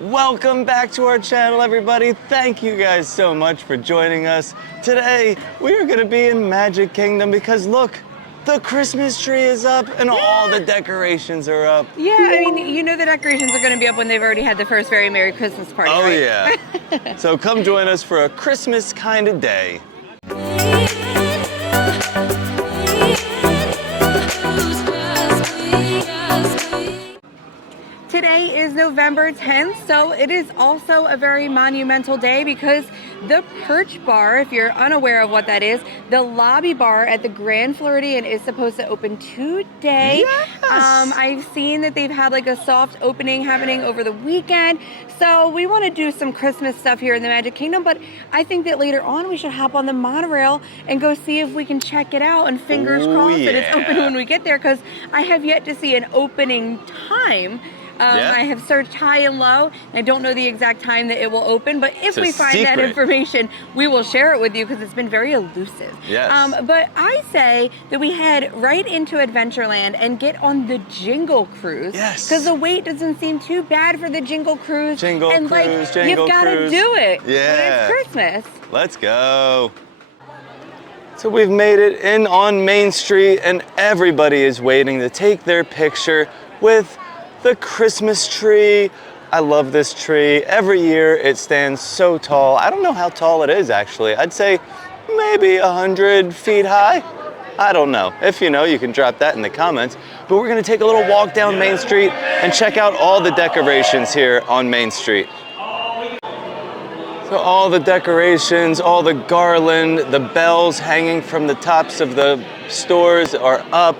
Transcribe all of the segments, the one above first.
Welcome back to our channel, everybody. Thank you guys so much for joining us. Today, we are gonna be in Magic Kingdom because look, the Christmas tree is up and all the decorations are up. Yeah, I mean, you know the decorations are going to be up when they've already had the first very Merry Christmas party, Oh right? yeah. So come join us for a Christmas kind of day. Today is November 10th, so it is also a very monumental day because the Perch bar, if you're unaware of what that is, the lobby bar at the Grand Floridian is supposed to open today. Yes! I've seen that they've had like a soft opening happening over the weekend, so we want to do some Christmas stuff here in the Magic Kingdom, but I think that later on we should hop on the monorail and go see if we can check it out, and fingers crossed that it's open when we get there, because I have yet to see an opening time. I have searched high and low. I don't know the exact time that it will open, but if we find that information, we will share it with you because it's been very elusive. Yes. But I say that we head right into Adventureland and get on the Jingle Cruise. Yes. Because the wait doesn't seem too bad for the Jingle Cruise. Jingle Cruise, you've got to do it when it's Christmas. Let's go. So we've made it in on Main Street and everybody is waiting to take their picture with the Christmas tree. I love this tree. Every year it stands so tall. I don't know how tall it is actually. I'd say maybe 100 feet high. I don't know. If you know, you can drop that in the comments. But we're gonna take a little walk down Main Street and check out all the decorations here on Main Street. So all the decorations, all the garland, the bells hanging from the tops of the stores are up.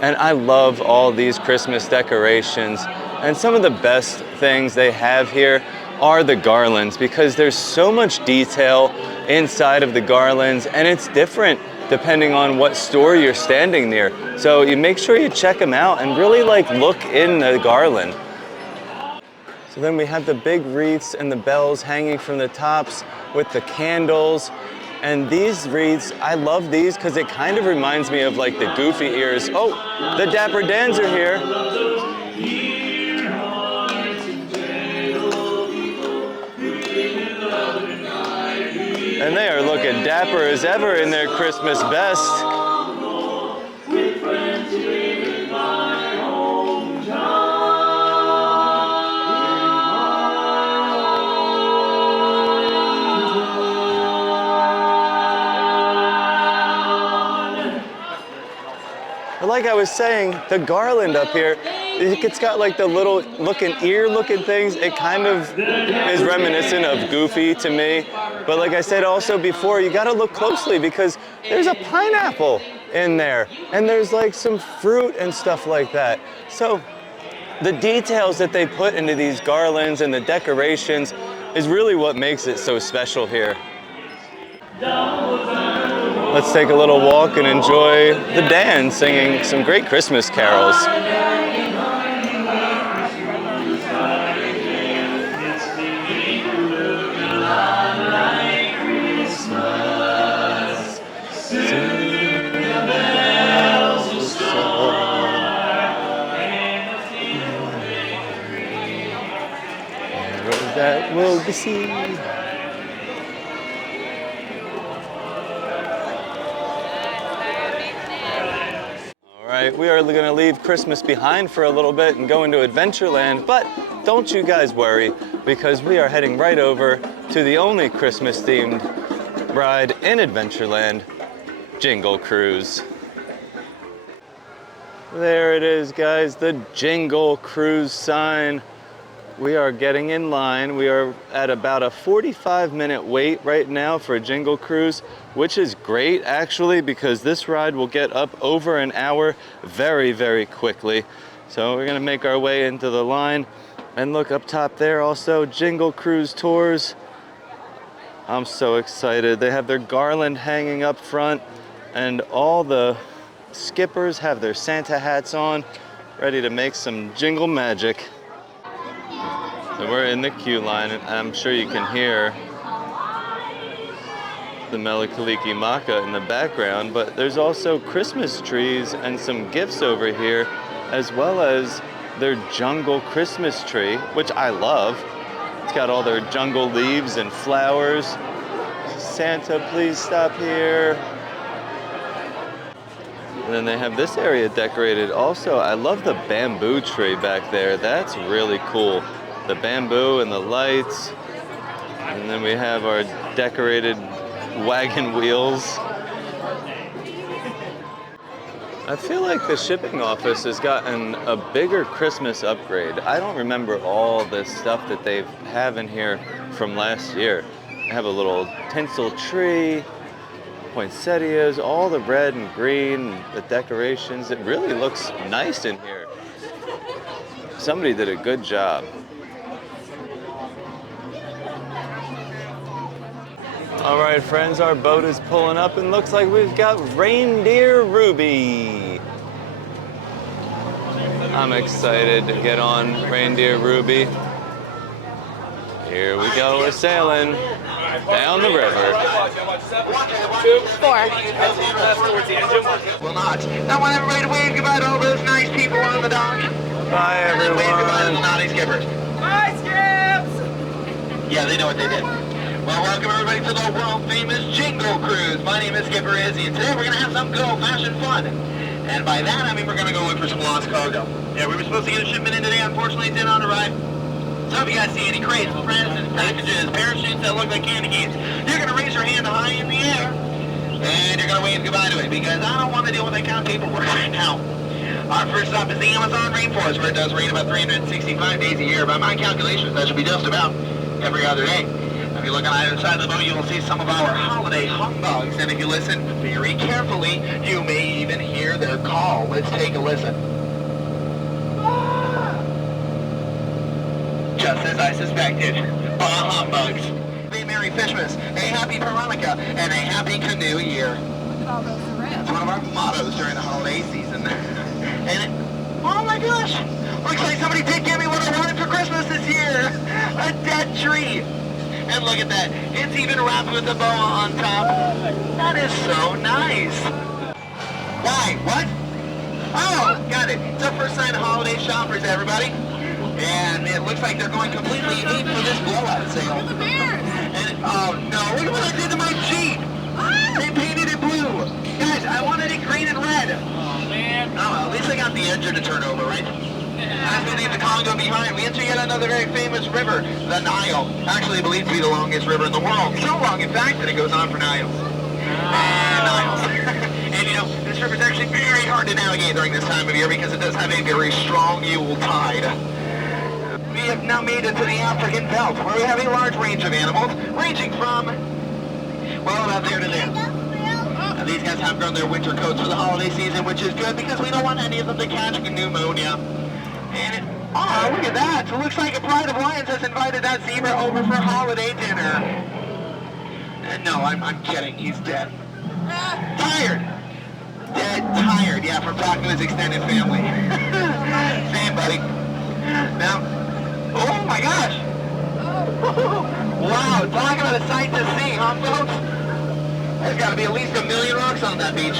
And I love all these Christmas decorations. And some of the best things they have here are the garlands, because there's so much detail inside of the garlands and it's different depending on what store you're standing near. So you make sure you check them out and really look in the garland. So then we have the big wreaths and the bells hanging from the tops with the candles. And these wreaths, I love these because it kind of reminds me of like the Goofy ears. Oh, the Dapper Dans are here. And they are looking dapper as ever in their Christmas best. Like I was saying, the garland up here, it's got like the little ear looking things. It kind of is reminiscent of Goofy to me. But like I said also before, you gotta look closely because there's a pineapple in there and there's like some fruit and stuff like that. So the details that they put into these garlands and the decorations is really what makes it so special here. Let's take a little walk and enjoy the Dan singing some great Christmas carols. That will be seen. We are going to leave Christmas behind for a little bit and go into Adventureland, but don't you guys worry because we are heading right over to the only Christmas themed ride in Adventureland, Jingle Cruise. There it is, guys, the Jingle Cruise sign. We are getting in line. We are at about a 45-minute wait right now for a Jingle Cruise, which is great actually because this ride will get up over an hour very, very quickly. So we're gonna make our way into the line and look up top there also, Jingle Cruise Tours. I'm so excited. They have their garland hanging up front and all the skippers have their Santa hats on, ready to make some jingle magic. So we're in the queue line, and I'm sure you can hear the Mele Kalikimaka in the background, but there's also Christmas trees and some gifts over here, as well as their jungle Christmas tree, which I love. It's got all their jungle leaves and flowers. Santa, please stop here. And then they have this area decorated also. I love the bamboo tree back there. That's really cool. The bamboo and the lights. And then we have our decorated wagon wheels. I feel like the shipping office has gotten a bigger Christmas upgrade. I don't remember all the stuff that they have in here from last year. They have a little tinsel tree, poinsettias, all the red and green, the decorations. It really looks nice in here. Somebody did a good job. All right, friends, our boat is pulling up and looks like we've got Reindeer Ruby. I'm excited to get on Reindeer Ruby. Here we go, we're sailing down the river. 4. Will not. I want everybody to wave goodbye to all those nice people on the dock. Bye, And then wave goodbye to the everyone. naughty skippers. Bye, Skips! Yeah, they know what they did. Well, welcome everybody to the world-famous Jingle Cruise. My name is Skipper Izzy, and today we're going to have some good old-fashioned fun. And by that, I mean we're going to go look for some lost cargo. Yeah, we were supposed to get a shipment in today. Unfortunately, it did not arrive. So if you guys see any crates, presents, packages, parachutes that look like candy canes, you're going to raise your hand high in the air, and you're going to wave goodbye to it, because I don't want to deal with that kind of paperwork right now. Our first stop is the Amazon rainforest, where it does rain about 365 days a year. By my calculations, that should be just about every other day. If you look on either side of the boat, you will see some of our holiday humbugs, and if you listen very carefully, you may even hear their call. Let's take a listen. Just as I suspected, humbugs. A Merry Fishmas, a Happy Veronica, and a Happy Canoe Year. It's one of our mottos during the holiday season. Oh my gosh! Looks like somebody did give me what I wanted for Christmas this year! A dead tree! And look at that, it's even wrapped with a boa on top. That is so nice. Why? What? Oh, got it. It's our first sign of holiday shoppers, everybody. And it looks like they're going completely ape for this blowout sale. The bears! And, oh no, look at what I did to my Jeep. They painted it blue. Guys, I wanted it green and red. Oh, man. Oh, well, at least I got the engine to turn over, right? As we leave the Congo behind, we enter yet another very famous river, the Nile. Actually believed to be the longest river in the world. So long, in fact, that it goes on for Niles. And Niles. And you know, this river is actually very hard to navigate during this time of year because it does have a very strong Yule tide. We have now made it to the African belt, where we have a large range of animals, ranging from, well, about there to there. Now, these guys have grown their winter coats for the holiday season, which is good because we don't want any of them to catch pneumonia. And oh, look at that! It looks like a Pride of Lions has invited that zebra over for holiday dinner. No, I'm kidding. He's dead. Tired. Dead tired. Yeah, from talking to his extended family. Same, buddy. Now, oh my gosh! Wow, talk about a sight to see, huh, folks? There's got to be at least 1 million rocks on that beach.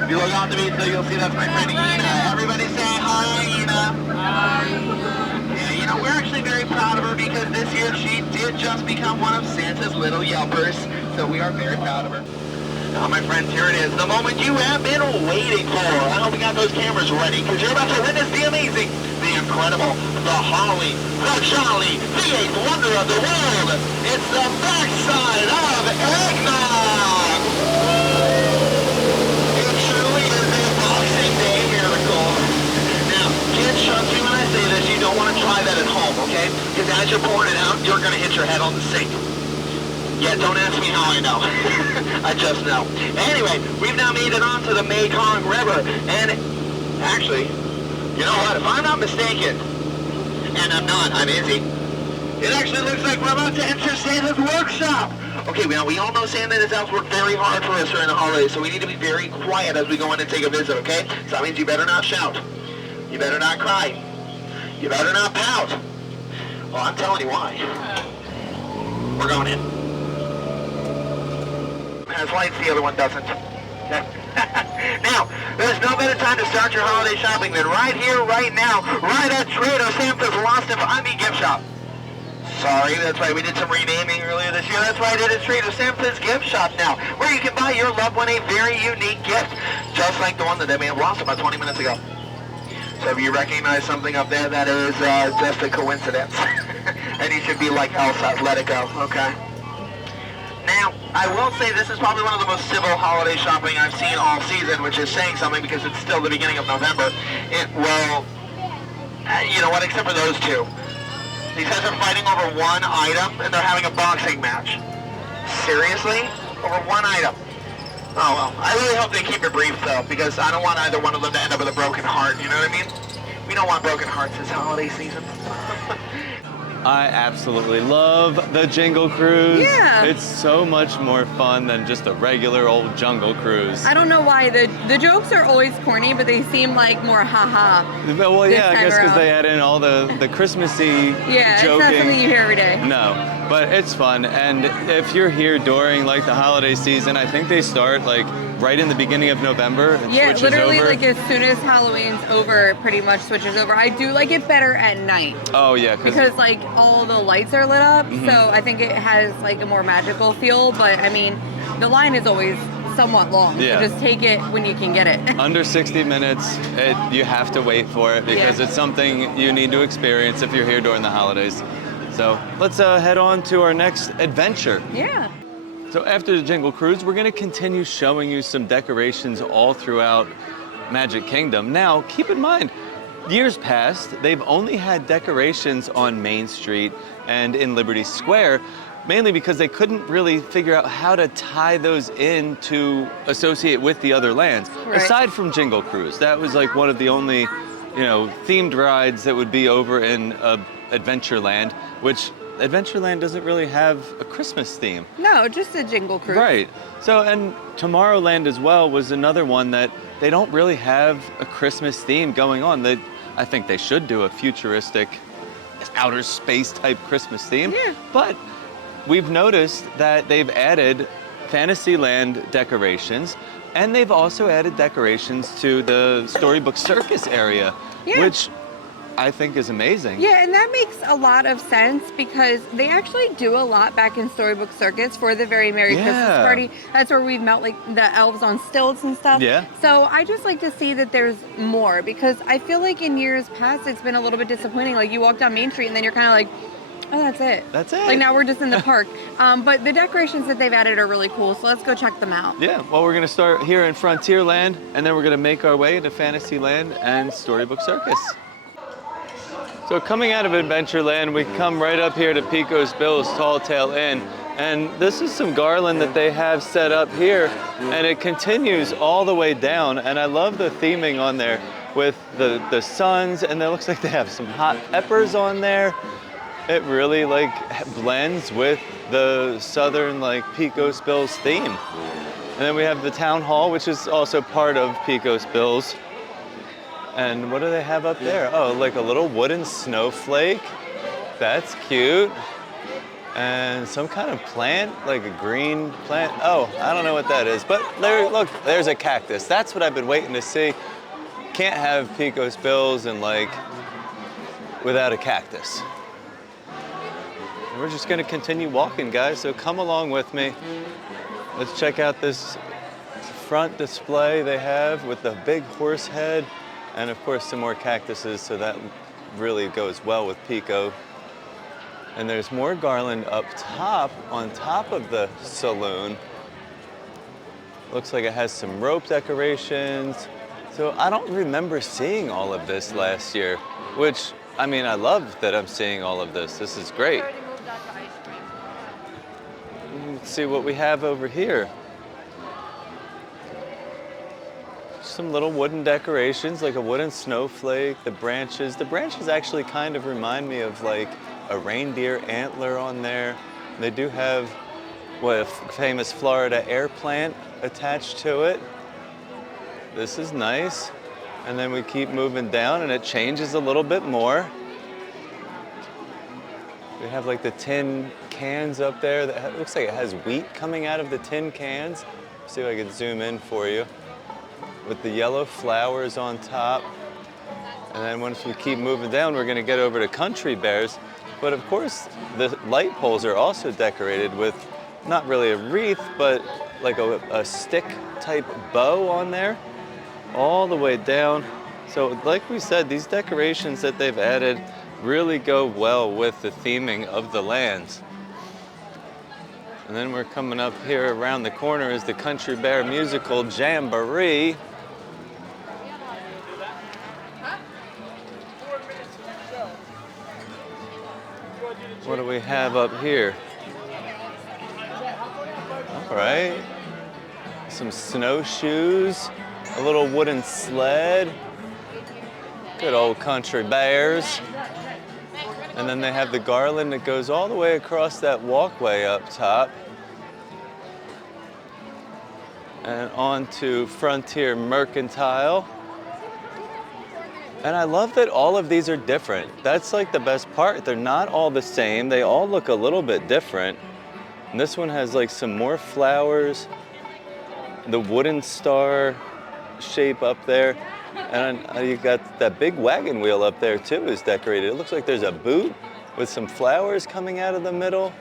If you look on the beach, you'll see that's my friend Ina. Everybody say hi, Ina. Hi. Yeah, you know, we're actually very proud of her because this year she did just become one of Santa's little yelpers. So we are very proud of her. Now, my friends, here it is. The moment you have been waiting for. I hope we got those cameras ready because you're about to witness the amazing, the incredible, the holly, the jolly, the eighth wonder of the world. It's the backside of eggnog. Trust me when I say this, you don't want to try that at home, okay? Because as you're pouring it out, you're going to hit your head on the sink. Yeah, don't ask me how I know. I just know. Anyway, we've now made it onto the Mekong River, and actually, you know what? If I'm not mistaken, and I'm not, I'm Izzy, it actually looks like we're about to enter Santa's workshop. Okay, now we all know Santa and his elves work very hard for us during the holidays, so we need to be very quiet as we go in and take a visit, okay? So that means you better not shout. You better not cry. You better not pout. Well, I'm telling you why. We're going in. One has lights, the other one doesn't. Now, there's no better time to start your holiday shopping than right here, right now, right at Trader Sam's Lost and Finding Gift Shop. Sorry, that's right. We did some renaming earlier this year. That's right. It is Trader Sam's gift shop now, where you can buy your loved one a very unique gift, just like the one that they may have lost about 20 minutes ago. So if you recognize something up there, that is just a coincidence. And you should be like Elsa, let it go, okay? Now, I will say this is probably one of the most civil holiday shopping I've seen all season, which is saying something because it's still the beginning of November. It will, you know what, except for those two. These guys are fighting over one item and they're having a boxing match. Seriously? Over one item? Oh well, I really hope they keep it brief though, because I don't want either one of them to end up with a broken heart, you know what I mean? We don't want broken hearts this holiday season. I absolutely love the Jingle Cruise. Yeah. It's so much more fun than just a regular old jungle cruise. I don't know why the jokes are always corny, but they seem like more haha. Well, this yeah, I time guess because around. they add in all the Christmassy Yeah, joking. it's not something you hear every day. No, but it's fun. And if you're here during like the holiday season, I think they start like right in the beginning of November. And Yeah, switches literally over. like as soon as Halloween's over, it pretty much switches over. I do like it better at night. Oh yeah, Because like all the lights are lit up, so I think it has like a more magical feel. But I mean, the line is always somewhat long, Yeah. so just take it when you can get it. under 60 minutes, you have to wait for it because Yeah. it's something you need to experience if you're here during the holidays. So let's head on to our next adventure. Yeah. So after the Jingle Cruise, we're going to continue showing you some decorations all throughout Magic Kingdom. Now, keep in mind, years past, they've only had decorations on Main Street and in Liberty Square, mainly because they couldn't really figure out how to tie those in to associate with the other lands. Right. Aside from Jingle Cruise, that was like one of the only, themed rides that would be over in Adventureland, which Adventureland doesn't really have a Christmas theme. No, just a Jingle Cruise. Right. So, and Tomorrowland as well was another one that they don't really have a Christmas theme going on. I think they should do a futuristic outer space type Christmas theme. Yeah. But we've noticed that they've added Fantasyland decorations, and they've also added decorations to the Storybook Circus area, Yeah. which I think is amazing. Yeah, and that makes a lot of sense because they actually do a lot back in Storybook Circus for the Very Merry Christmas Yeah. Party. That's where we've met like the elves on stilts and stuff. Yeah. So I just like to see that there's more because I feel like in years past it's been a little bit disappointing. Like you walk down Main Street and then you're kind of like, oh, that's it. That's it. Like now we're just in the park. But the decorations that they've added are really cool. So let's go check them out. Yeah, well, we're going to start here in Frontierland, and then we're going to make our way to Fantasyland and Storybook Circus. So coming out of Adventureland, we come right up here to Pico's Bill's Tall Tale Inn. And this is some garland that they have set up here, and it continues all the way down. And I love the theming on there with the suns, and it looks like they have some hot peppers on there. It really like blends with the southern like Pico's Bill's theme. And then we have the town hall, which is also part of Pico's Bill's. And what do they have up there? Oh, like a little wooden snowflake. That's cute. And some kind of plant, like a green plant. Oh, I don't know what that is. But there, look, there's a cactus. That's what I've been waiting to see. Can't have Pico's Bill's and like without a cactus. And we're just gonna continue walking, guys. So come along with me. Let's check out this front display they have with the big horse head. And of course some more cactuses, so that really goes well with Pico. And there's more garland up top, on top of the saloon. Looks like it has some rope decorations. So I don't remember seeing all of this last year, which, I mean, I love that I'm seeing all of this. This is great. Let's see what we have over here. Some little wooden decorations, like a wooden snowflake, the branches. The branches actually kind of remind me of like a reindeer antler on there. They do have a famous Florida air plant attached to it. This is nice. And then we keep moving down and it changes a little bit more. We have like the tin cans up there that looks like it has wheat coming out of the tin cans. See if I can zoom in for you. With the yellow flowers on top. And then once we keep moving down, we're gonna get over to Country Bears. But of course, the light poles are also decorated with not really a wreath, but like a stick type bow on there, all the way down. So like we said, these decorations that they've added really go well with the theming of the lands. And then we're coming up here around the corner is the Country Bear Musical Jamboree. What do we have up here? All right. Some snowshoes, a little wooden sled. Good old country bears. And then they have the garland that goes all the way across that walkway up top. And on to Frontier Mercantile. And I love that all of these are different. That's like the best part. They're not all the same. They all look a little bit different. And this one has like some more flowers, the wooden star shape up there. And you got that big wagon wheel up there too is decorated. It looks like there's a boot with some flowers coming out of the middle.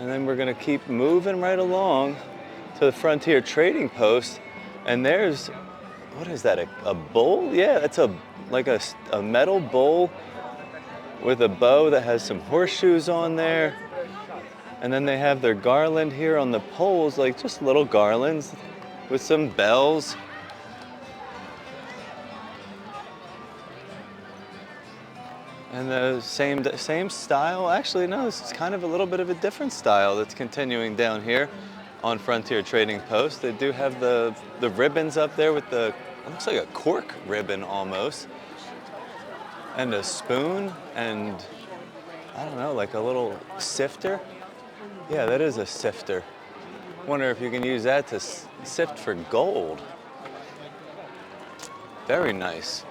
And then we're gonna keep moving right along to the Frontier Trading Post. And there's, what is that, a bowl? Yeah, that's like a metal bowl with a bow that has some horseshoes on there. And then they have their garland here on the poles, like just little garlands with some bells. And the same style, actually no, it's kind of a little bit of a different style that's continuing down here on Frontier Trading Post. They do have the ribbons up there with it looks like a cork ribbon almost. And a spoon and, I don't know, like a little sifter. Yeah, that is a sifter. Wonder if you can use that to sift for gold. Very nice.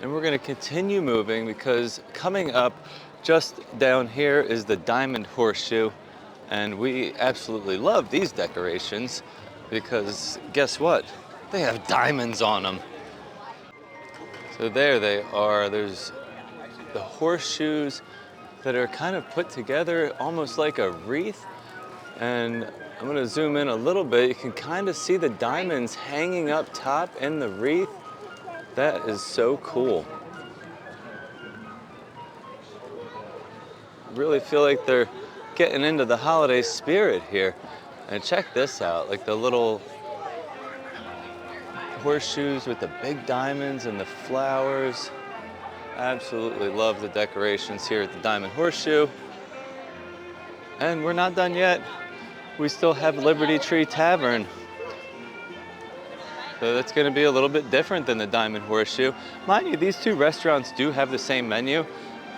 And we're gonna continue moving because coming up just down here is the Diamond Horseshoe. And we absolutely love these decorations because guess what? They have diamonds on them. So there they are. There's the horseshoes that are kind of put together almost like a wreath. And I'm gonna zoom in a little bit. You can kind of see the diamonds hanging up top in the wreath. That is so cool. Really feel like they're getting into the holiday spirit here. And check this out, like the little horseshoes with the big diamonds and the flowers. Absolutely love the decorations here at the Diamond Horseshoe. And we're not done yet. We still have Liberty Tree Tavern. So that's gonna be a little bit different than the Diamond Horseshoe. Mind you, these two restaurants do have the same menu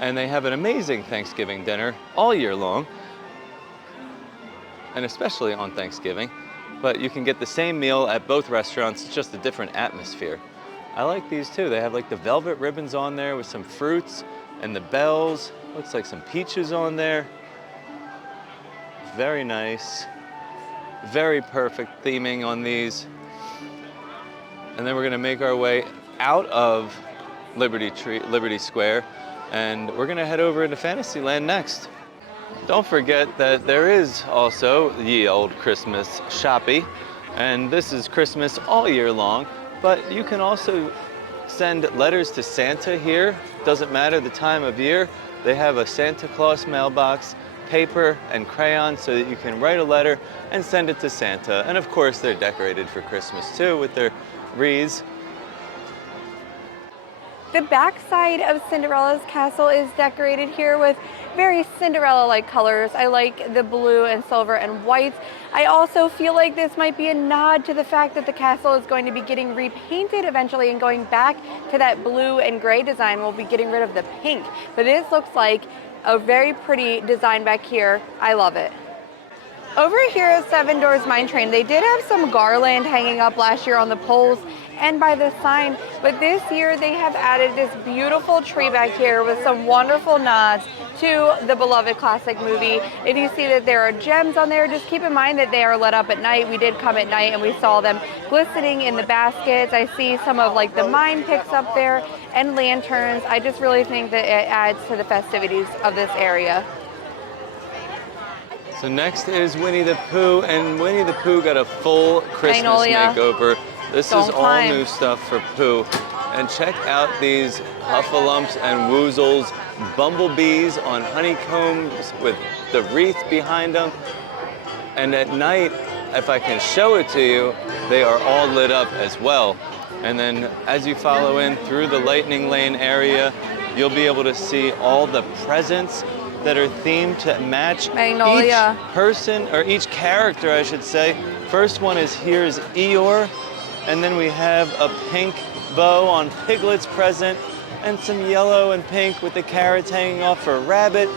and they have an amazing Thanksgiving dinner all year long. And especially on Thanksgiving. But you can get the same meal at both restaurants, it's just a different atmosphere. I like these too. They have like the velvet ribbons on there with some fruits and the bells. Looks like some peaches on there. Very nice. Very perfect theming on these. And then we're gonna make our way out of Liberty Square and we're gonna head over into Fantasyland next. Don't forget that there is also Ye Old Christmas Shoppy, and this is Christmas all year long, but you can also send letters to Santa here. Doesn't matter the time of year. They have a Santa Claus mailbox, paper and crayons so that you can write a letter and send it to Santa. And of course, they're decorated for Christmas too with their wreaths. The backside of Cinderella's castle is decorated here with very Cinderella-like colors. I like the blue and silver and whites. I also feel like this might be a nod to the fact that the castle is going to be getting repainted eventually and going back to that blue and gray design. We'll be getting rid of the pink. But this looks like a very pretty design back here. I love it. Over here at Seven Doors Mine Train, they did have some garland hanging up last year on the poles, and by the sign. But this year they have added this beautiful tree back here with some wonderful nods to the beloved classic movie. If you see that there are gems on there, just keep in mind that they are lit up at night. We did come at night and we saw them glistening in the baskets. I see some of like the mine picks up there and lanterns. I just really think that it adds to the festivities of this area. So next is Winnie the Pooh, and Winnie the Pooh got a full Christmas Magnolia. makeover. This Don't is all climb. new stuff for Pooh. And check out these Huffalumps and Woozles bumblebees on honeycombs with the wreath behind them. And at night, if I can show it to you, they are all lit up as well. And then as you follow in through the lightning lane area, you'll be able to see all the presents that are themed to match Magnolia. each person, or each character, I should say. First one is here's Eeyore, and then we have a pink bow on Piglet's present, and some yellow and pink with the carrots hanging off for Rabbit.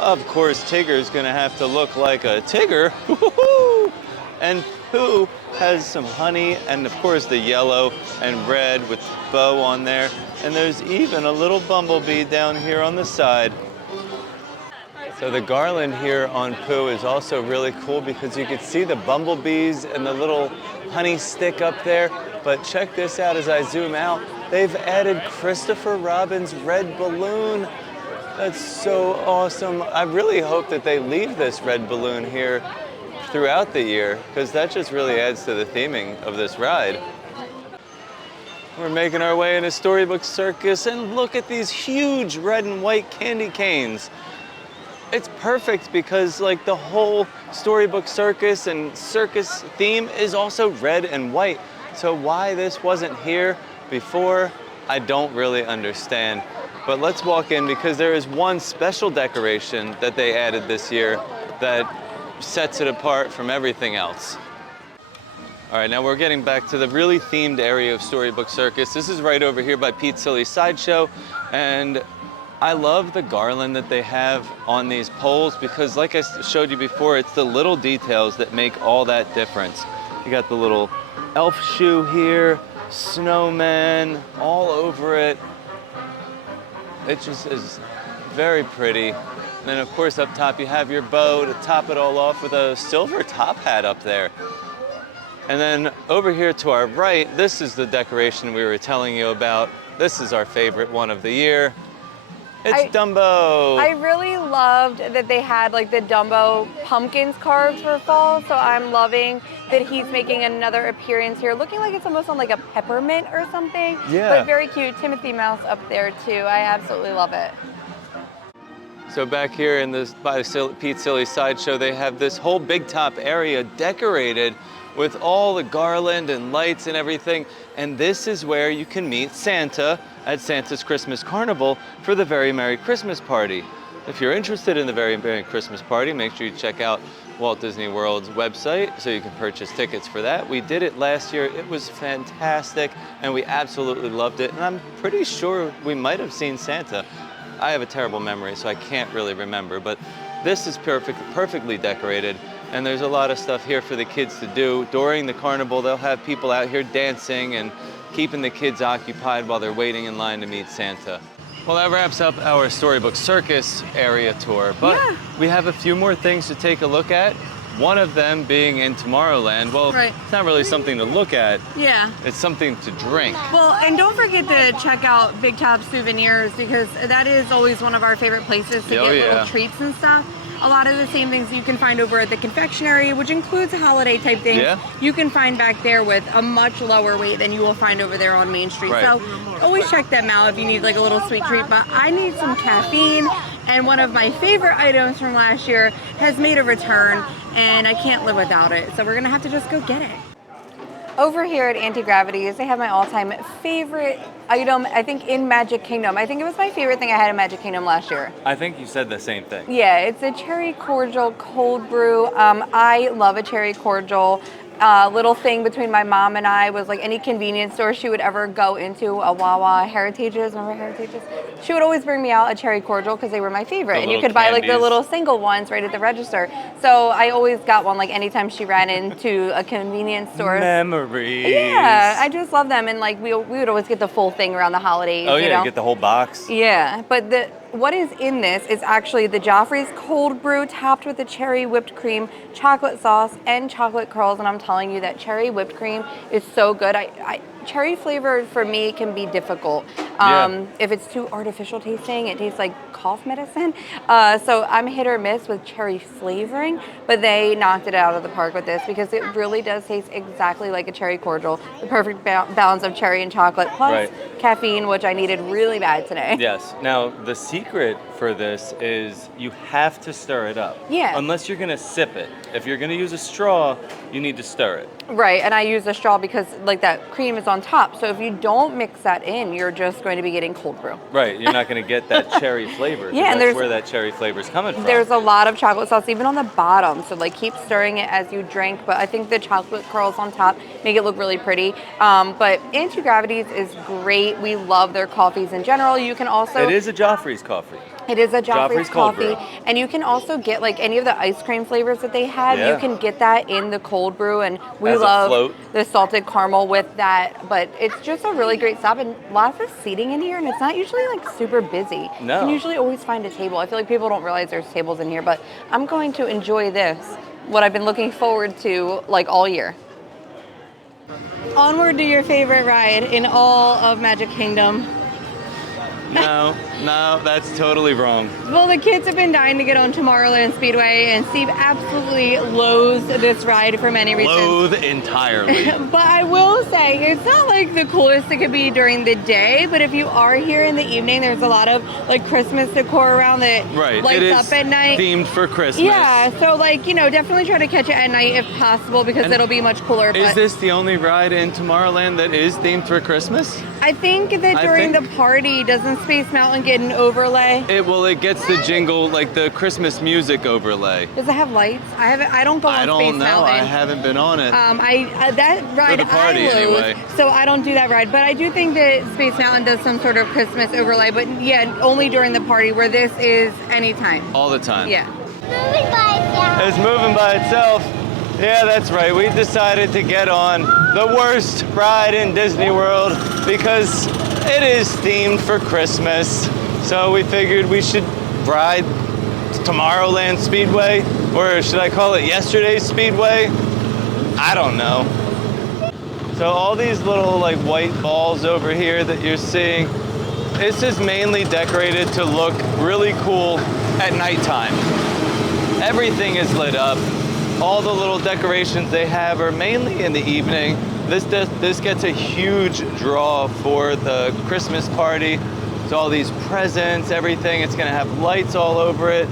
Of course, Tigger's gonna have to look like a Tigger. Woo-hoo-hoo! And Pooh has some honey, and of course the yellow and red with bow on there. And there's even a little bumblebee down here on the side. So the garland here on Pooh is also really cool because you can see the bumblebees and the little honey stick up there. But check this out as I zoom out. They've added Christopher Robin's red balloon. That's so awesome. I really hope that they leave this red balloon here throughout the year because that just really adds to the theming of this ride. We're making our way into Storybook Circus, and look at these huge red and white candy canes. It's perfect because like the whole Storybook Circus and circus theme is also red and white. So why this wasn't here before, I don't really understand. But let's walk in because there is one special decoration that they added this year that sets it apart from everything else. All right, now we're getting back to the really themed area of Storybook Circus. This is right over here by Pete's Silly Sideshow, and I love the garland that they have on these poles because like I showed you before, it's the little details that make all that difference. You got the little elf shoe here, snowman all over it. It just is very pretty. And then of course up top you have your bow to top it all off with a silver top hat up there. And then over here to our right, this is the decoration we were telling you about. This is our favorite one of the year. It's Dumbo. I really loved that they had like the Dumbo pumpkins carved for fall, so I'm loving that he's making another appearance here, looking like it's almost on like a peppermint or something. Yeah. But very cute. Timothy Mouse up there too. I absolutely love it. So back here in this by Pete's Silly Sideshow, they have this whole big top area decorated with all the garland and lights and everything. And this is where you can meet Santa at Santa's Christmas Carnival for the Very Merry Christmas Party. If you're interested in the Very Merry Christmas Party, make sure you check out Walt Disney World's website so you can purchase tickets for that. We did it last year. It was fantastic and we absolutely loved it. And I'm pretty sure we might have seen Santa. I have a terrible memory, so I can't really remember, but this is perfectly decorated. And there's a lot of stuff here for the kids to do. During the carnival, they'll have people out here dancing and keeping the kids occupied while they're waiting in line to meet Santa. Well, that wraps up our Storybook Circus area tour, but we have a few more things to take a look at. One of them being in Tomorrowland. Well, It's not really something to look at. Yeah. It's something to drink. Well, and don't forget to check out Big Top Souvenirs because that is always one of our favorite places to get little treats and stuff. A lot of the same things you can find over at the confectionery, which includes holiday type things, you can find back there with a much lower weight than you will find over there on Main Street. So always check them out if you need like a little sweet treat. But I need some caffeine, and one of my favorite items from last year has made a return, and I can't live without it. So we're gonna have to just go get it. Over here at Anti-Gravity's, they have my all-time favorite item, I think, in Magic Kingdom. I think it was my favorite thing I had in Magic Kingdom last year. I think you said the same thing. Yeah, it's a Cherry Cordial Cold Brew. I love a Cherry Cordial. little thing between my mom and I was like any convenience store she would ever go into, a Wawa Heritages, remember Heritages? She would always bring me out a Cherry Cordial because they were my favorite. And you could buy like the little single ones right at the register. So I always got one like anytime she ran into a convenience store. Memories. Yeah, I just love them. And like we would always get the full thing around the holidays. Oh yeah, you know? you get the whole box. Yeah, but what is in this is actually the Joffrey's Cold Brew topped with the cherry whipped cream, chocolate sauce, and chocolate curls. And I'm telling you that cherry whipped cream is so good. Cherry flavor for me can be difficult. If it's too artificial tasting, it tastes like cough medicine. So I'm hit or miss with cherry flavoring, but they knocked it out of the park with this because it really does taste exactly like a cherry cordial. The perfect balance of cherry and chocolate plus caffeine, which I needed really bad today. Yes. Now, the secret for this is you have to stir it up. Yeah. Unless you're going to sip it. If you're going to use a straw, you need to stir it. Right, and I use a straw because like that cream is on top. So if you don't mix that in, you're just going to be getting cold brew. Right, you're not going to get that cherry flavor. Yeah, and that's where that cherry flavor is coming from. There's a lot of chocolate sauce even on the bottom. So like keep stirring it as you drink. But I think the chocolate curls on top make it look really pretty. But Anti-Gravity's is great. We love their coffees in general. You can also... It is a Joffrey's coffee. It is a Joffrey's Cold coffee, Brew. and you can also get like any of the ice cream flavors that they have. Yeah. You can get that in the cold brew, and we As a love float. the salted caramel with that. But it's just a really great stop, and lots of seating in here, and it's not usually like super busy. No. You can usually always find a table. I feel like people don't realize there's tables in here, but I'm going to enjoy this, what I've been looking forward to like all year. Onward to your favorite ride in all of Magic Kingdom. No, that's totally wrong. Well, the kids have been dying to get on Tomorrowland Speedway, and Steve absolutely loathes this ride for many reasons. Loathe entirely. But I will say, it's not like the coolest it could be during the day, but if you are here in the evening, there's a lot of like Christmas decor around that lights up at night. Themed for Christmas. Yeah, so like, definitely try to catch it at night if possible because it'll be much cooler. Is this the only ride in Tomorrowland that is themed for Christmas? I think that during the party, doesn't Space Mountain get an overlay? It gets the jingle, like the Christmas music overlay. Does it have lights? I don't go on Space Mountain. I don't know. I haven't been on it. That ride For the party, I loathe, anyway. so I don't do that ride. But I do think that Space Mountain does some sort of Christmas overlay. But yeah, only during the party, where this is anytime. All the time. Yeah. Moving by itself. It's moving by itself. Yeah, that's right. We decided to get on the worst ride in Disney World because it is themed for Christmas. So we figured we should ride Tomorrowland Speedway, or should I call it yesterday's Speedway? I don't know. So all these little like white balls over here that you're seeing, this is mainly decorated to look really cool at nighttime. Everything is lit up. All the little decorations they have are mainly in the evening. This gets a huge draw for the Christmas party. So all these presents, everything, it's gonna have lights all over it.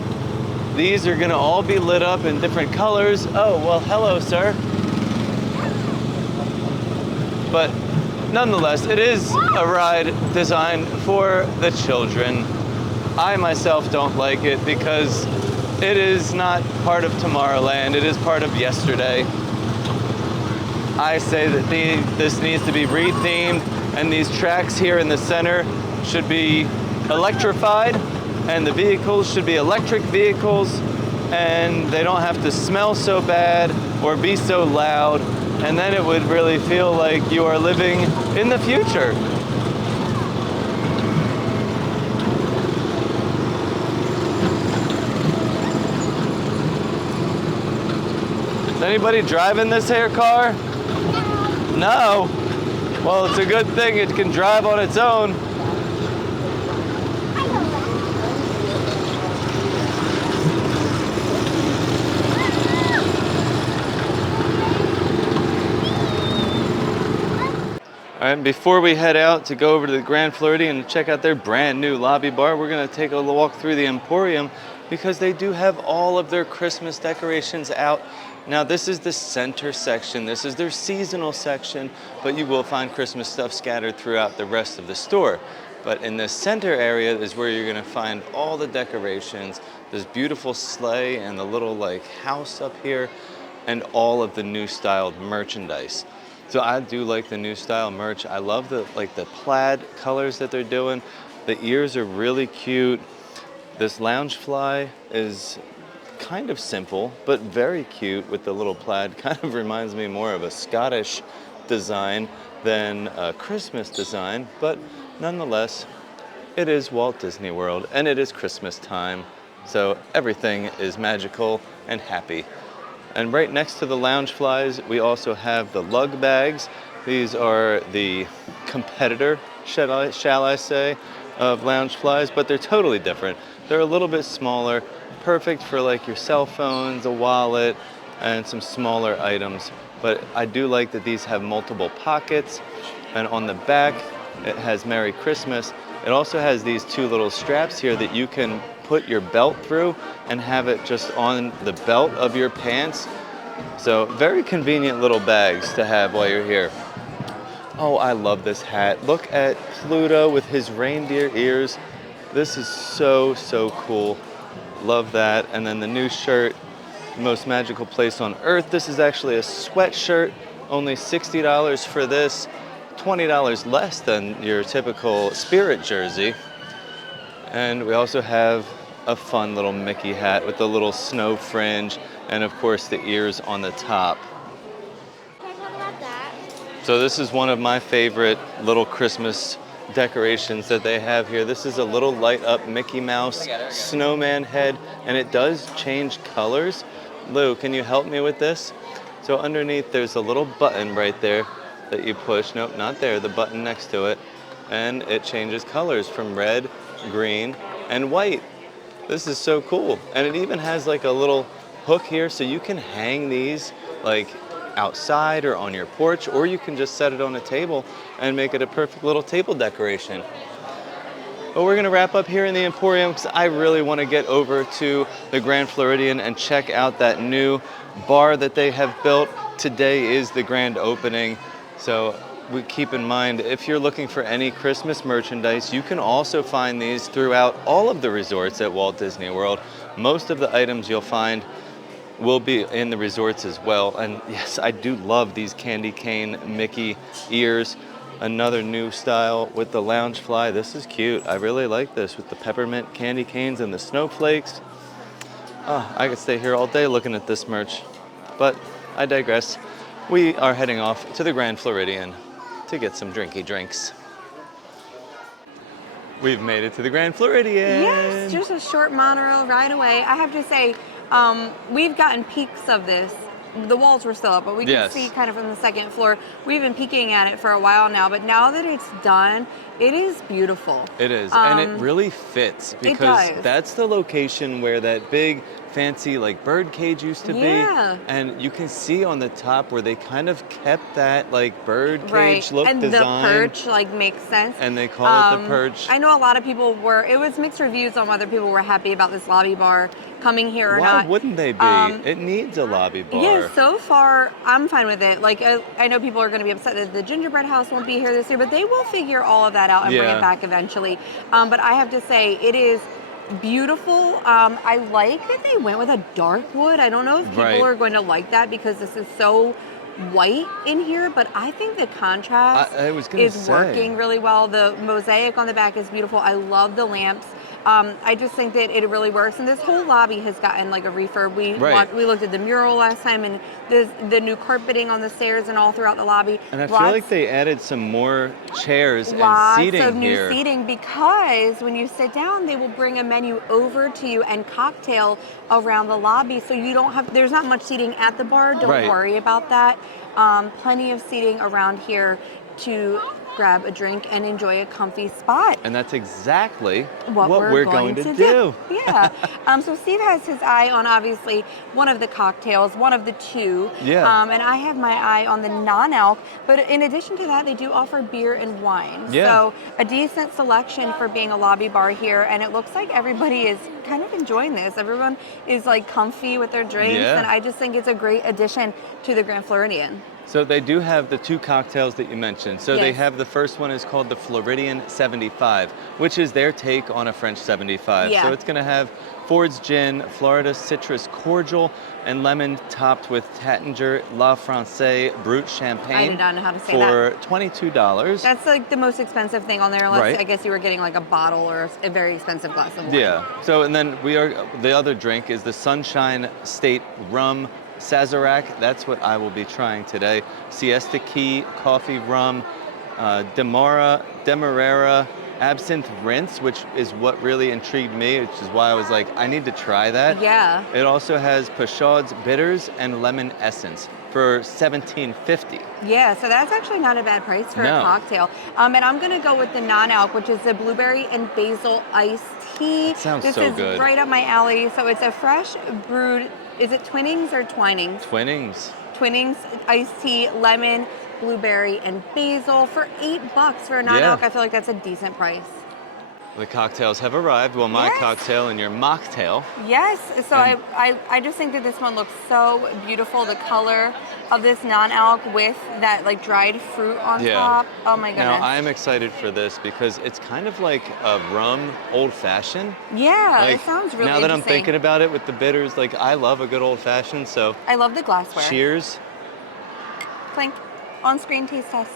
These are gonna all be lit up in different colors. Oh, well, hello, sir. But nonetheless, it is a ride designed for the children. I myself don't like it because it is not part of Tomorrowland. It is part of yesterday. I say that this needs to be rethemed, and these tracks here in the center should be electrified, and the vehicles should be electric vehicles, and they don't have to smell so bad or be so loud, and then it would really feel like you are living in the future. Is anybody driving this here car? No. Well, it's a good thing it can drive on its own. All right, before we head out to go over to the Grand Floridian and check out their brand new lobby bar, we're gonna take a walk through the Emporium because they do have all of their Christmas decorations out. Now this is the center section, this is their seasonal section, but you will find Christmas stuff scattered throughout the rest of the store. But in the center area is where you're gonna find all the decorations, this beautiful sleigh and the little like house up here. and all of the new styled merchandise. So I do like the new style merch. I love the plaid colors that they're doing. The ears are really cute. This Loungefly is kind of simple, but very cute with the little plaid. Kind of reminds me more of a Scottish design than a Christmas design, but nonetheless, it is Walt Disney World and it is Christmas time, so everything is magical and happy. And right next to the Loungeflies, we also have the lug bags. These are the competitor, shall I say, of Loungeflies, but they're totally different. They're a little bit smaller, perfect for like your cell phones, a wallet, and some smaller items. But I do like that these have multiple pockets, and on the back it has Merry Christmas. It also has these two little straps here that you can put your belt through and have it just on the belt of your pants. So very convenient little bags to have while you're here. Oh, I love this hat. Look at Pluto with his reindeer ears. This is so, so cool. Love that. And then the new shirt, the most magical place on earth. This is actually a sweatshirt, only $60 for this, $20 less than your typical Spirit jersey. And we also have a fun little Mickey hat with the little snow fringe and of course the ears on the top. Can I talk about that? So this is one of my favorite little Christmas decorations that they have here. This is a little light up Mickey Mouse snowman head, and it does change colors. Lou, can you help me with this? So underneath there's a little button right there that you push. Nope, not there, the button next to it. And it changes colors from red, green, and white. This is so cool. And it even has like a little hook here so you can hang these like outside or on your porch, or you can just set it on a table and make it a perfect little table decoration. But we're gonna wrap up here in the Emporium because I really want to get over to the Grand Floridian and check out that new bar that they have built. Today is the grand opening, so we keep in mind if you're looking for any Christmas merchandise, you can also find these throughout all of the resorts at Walt Disney World. Most of the items you'll find will be in the resorts as well. And yes, I do love these candy cane Mickey ears. Another new style with the Loungefly. This is cute. I really like this with the peppermint candy canes and the snowflakes. Oh, I could stay here all day looking at this merch, but I digress. We are heading off to the Grand Floridian to get some drinky drinks. We've made it to the Grand Floridian. Yes, just a short monorail ride away. I have to say, we've gotten peeks of this. The walls were still up, but we can see kind of from the second floor. We've been peeking at it for a while now, but now that it's done, it is beautiful. It is, and it really fits because that's the location where that big fancy like bird cage used to be. And you can see on the top where they kind of kept that like bird cage look and design. The perch like makes sense. And they call it the perch. I know a lot of people it was mixed reviews on whether people were happy about this lobby bar coming here or not. Why wouldn't they be? It needs a lobby bar. Yeah, so far I'm fine with it. Like I know people are going to be upset that the gingerbread house won't be here this year, but they will figure all of that out and bring it back eventually. But I have to say, it is beautiful. I like that they went with a dark wood. I don't know if people are going to like that because this is so white in here, but I think the contrast is working really well. The mosaic on the back is beautiful. I love the lamps. I just think that it really works, and this whole lobby has gotten like a refurb. We looked at the mural last time, and the new carpeting on the stairs and all throughout the lobby. And I feel like they added some more chairs and seating here. Lots of new seating, because when you sit down, they will bring a menu over to you and cocktail around the lobby, so you don't have. There's not much seating at the bar. Don't worry about that. Plenty of seating around here to grab a drink and enjoy a comfy spot. And that's exactly what we're going to do. Yeah. So Steve has his eye on obviously one of the cocktails, one of the two. Yeah. And I have my eye on the non-alc. But in addition to that, they do offer beer and wine. Yeah. So a decent selection for being a lobby bar here. And it looks like everybody is kind of enjoying this. Everyone is like comfy with their drinks. And I just think it's a great addition to the Grand Floridian. So they do have the 2 cocktails that you mentioned. So they Yes. have the first one is called the Floridian 75, which is their take on a French 75. Yeah. So it's going to have Ford's Gin, Florida Citrus Cordial, and lemon topped with Tattinger La Francais Brut Champagne. I did not know how to say for $22. That's like the most expensive thing on there, unless Right. I guess you were getting like a bottle or a very expensive glass of wine. Yeah. So and then the other drink is the Sunshine State Rum Sazerac. That's what I will be trying today. Siesta Key Coffee Rum, Demerara Absinthe Rinse, which is what really intrigued me, which is why I was like, I need to try that. Yeah. It also has Pashad's Bitters and Lemon Essence for $17.50. Yeah, so that's actually not a bad price for No. a cocktail. And I'm gonna go with the non-alc, which is the blueberry and basil iced tea. Sounds this so is good. right up my alley. So it's a fresh brewed, is it Twinnings or Twinings? Twinnings. Twinnings iced tea, lemon, blueberry, and basil for $8 for a non-alc. Yeah. I feel like that's a decent price. The cocktails have arrived. Well, my Yes. cocktail and your mocktail. Yes, so And- I just think that this one looks so beautiful. The color of this non-alc with that like dried fruit on Yeah. top. Oh my goodness. Now, I'm excited for this because it's kind of like a rum old-fashioned. Yeah, Like, it sounds really now that I'm interesting. thinking about it with the bitters, like I love a good old-fashioned, so I love the glassware. cheers. Clink. On-screen taste test.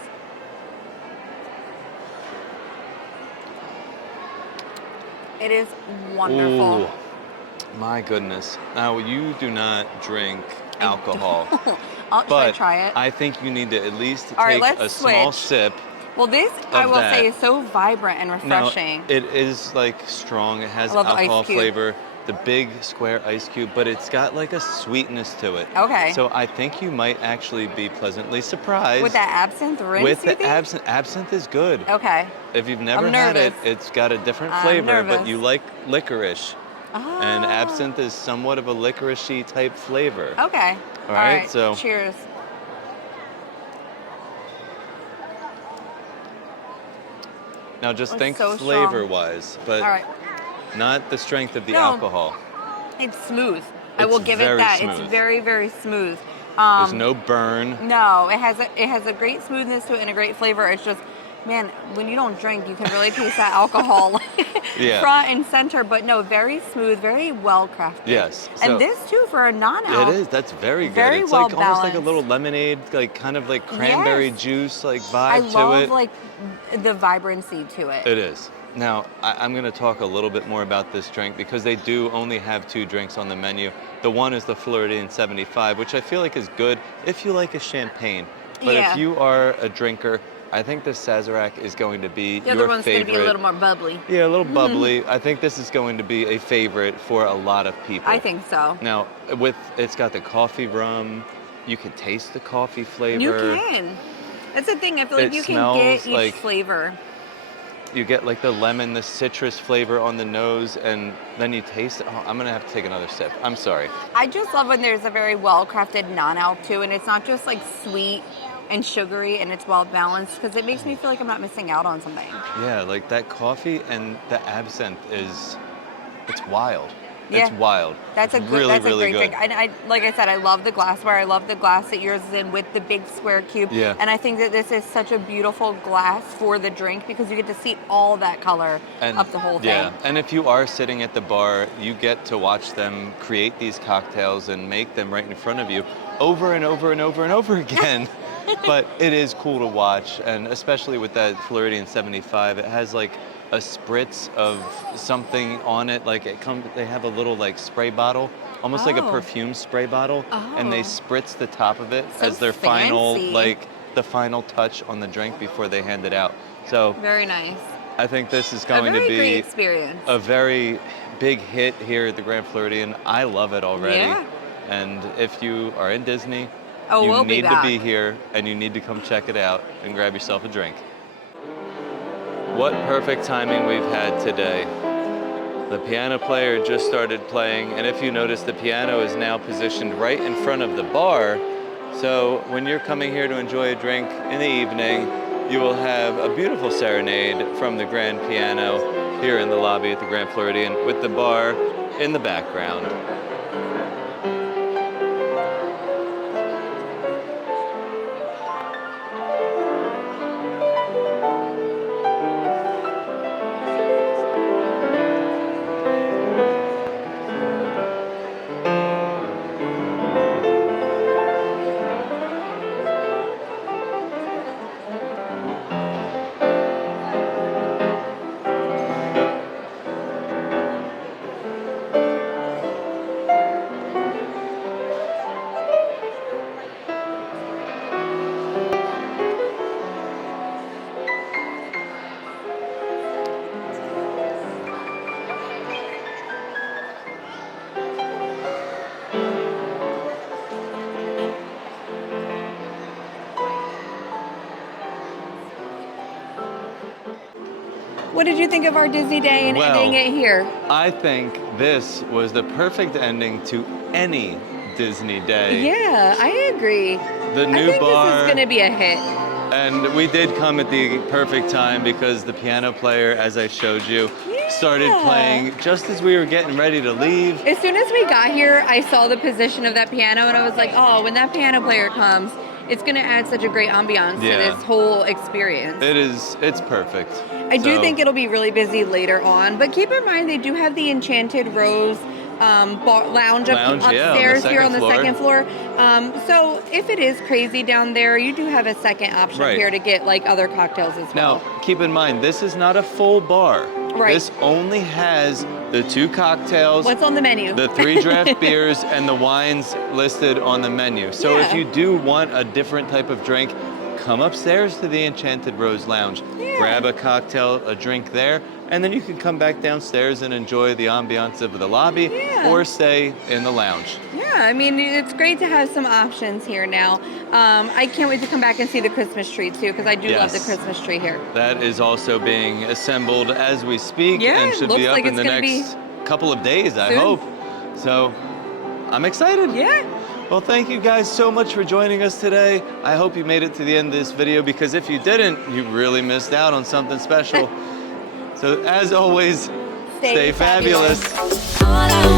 It is wonderful. Ooh, my goodness. Now, you do not drink alcohol, Should I but try it? I think you need to at least All right, take let's a small switch. sip. Well, this I of will that. say is so vibrant and refreshing. Now, it is like strong. It has I love the ice alcohol cube. flavor, the big square ice cube, but it's got like a sweetness to it. Okay. So I think you might actually be pleasantly surprised. With that absinthe rinse, With you the think? absinthe. Absinthe is good. Okay. If you've never I'm had it, nervous. it's got a different I'm flavor, but nervous. you like licorice. Oh. And absinthe is somewhat of a licoricey type flavor. Okay. All right, so- cheers. Now just It's think so strong. flavor-wise, but All right. not the strength of the No. alcohol. It's smooth. I It's will give it very that. smooth. It's very, very smooth. There's no burn. No, it has a great smoothness to it and a great flavor. It's just, man, when you don't drink, you can really taste that alcohol Yeah. front and center. But no, very smooth, very well crafted. Yes, so- and this too for a non-alc. It is. That's very good. Very It's well like almost like a balanced. little lemonade, like kind of like cranberry Yes. juice like I vibe to love it. like the vibrancy to it. It is. Now, I'm going to talk a little bit more about this drink because they do only have 2 drinks on the menu. The one is the Floridian 75, which I feel like is good if you like a champagne. But Yeah. if you are a drinker, I think the Sazerac is going to be The other your one's favorite. going to be a little more bubbly. Yeah, a little bubbly. I think this is going to be a favorite for a lot of people. I think so. Now, it's got the coffee rum. You can taste the coffee flavor. You can. That's the thing. I feel like It you can smells get each like- flavor. You get like the lemon, the citrus flavor on the nose, and then you taste it. Oh, I'm gonna have to take another sip. I'm sorry. I just love when there's a very well-crafted non-alc too, and it's not just like sweet and sugary, and it's well balanced because it makes me feel like I'm not missing out on something. Yeah, like that coffee and the absinthe it's wild. Yeah. It's wild. That's a It's good. really, That's really a great good. drink. And I, like I said, I love the glassware. I love the glass that yours is in with the big square cube. Yeah. And I think that this is such a beautiful glass for the drink because you get to see all that color up the whole thing. Yeah, and if you are sitting at the bar, you get to watch them create these cocktails and make them right in front of you over and over and over and over again. But it is cool to watch, and especially with that Floridian 75, it has like a spritz of something on it. Like they have a little like spray bottle, almost like a Oh. perfume spray bottle, and they Oh. spritz the top of it So as their final fancy. like the final touch on the drink before they hand it out. So Very nice. I think this is A going very to great be experience. a very big hit here at the Grand Floridian. I love it already. Yeah. And if you are in Disney, Oh, you we'll be need to back. be here and you need to come check it out and grab yourself a drink. What perfect timing we've had today. The piano player just started playing, and if you notice, the piano is now positioned right in front of the bar. So when you're coming here to enjoy a drink in the evening, you will have a beautiful serenade from the grand piano here in the lobby at the Grand Floridian with the bar in the background. What did you think of our Disney day and Well, ending it here? I think this was the perfect ending to any Disney day. Yeah, I agree. The new I think bar. this is going to be a hit. And we did come at the perfect time because the piano player, as I showed you, started Yeah. playing just as we were getting ready to leave. As soon as we got here, I saw the position of that piano and I was like, oh, when that piano player comes, it's going to add such a great ambiance Yeah. to this whole experience. It's perfect. I do So, think it'll be really busy later on, but keep in mind they do have the Enchanted Rose lounge yeah, on the upstairs here on the second second floor. So if it is crazy down there, you do have a second option Right. here to get like other cocktails as well. Now, keep in mind, this is not a full bar. Right. This only has the 2 cocktails, What's on the menu? the 3 draft beers, and the wines listed on the menu. So if Yeah. you do want a different type of drink, come upstairs to the Enchanted Rose Lounge. Yeah. Grab a cocktail, a drink there, and then you can come back downstairs and enjoy the ambiance of the lobby Yeah. or stay in the lounge. Yeah, I mean, it's great to have some options here now. I can't wait to come back and see the Christmas tree too, because I do love the Yes. Christmas tree here. That is also being assembled as we speak Yeah, and it should looks be up like in the it's gonna next couple of days, I soon. hope. So I'm excited. Yeah. Well, thank you guys so much for joining us today. I hope you made it to the end of this video because if you didn't, you really missed out on something special. So as always, stay fabulous. All I